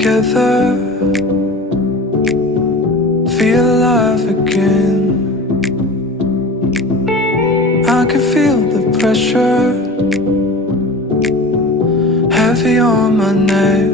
together, feel alive again. I can feel the pressure heavy on my neck.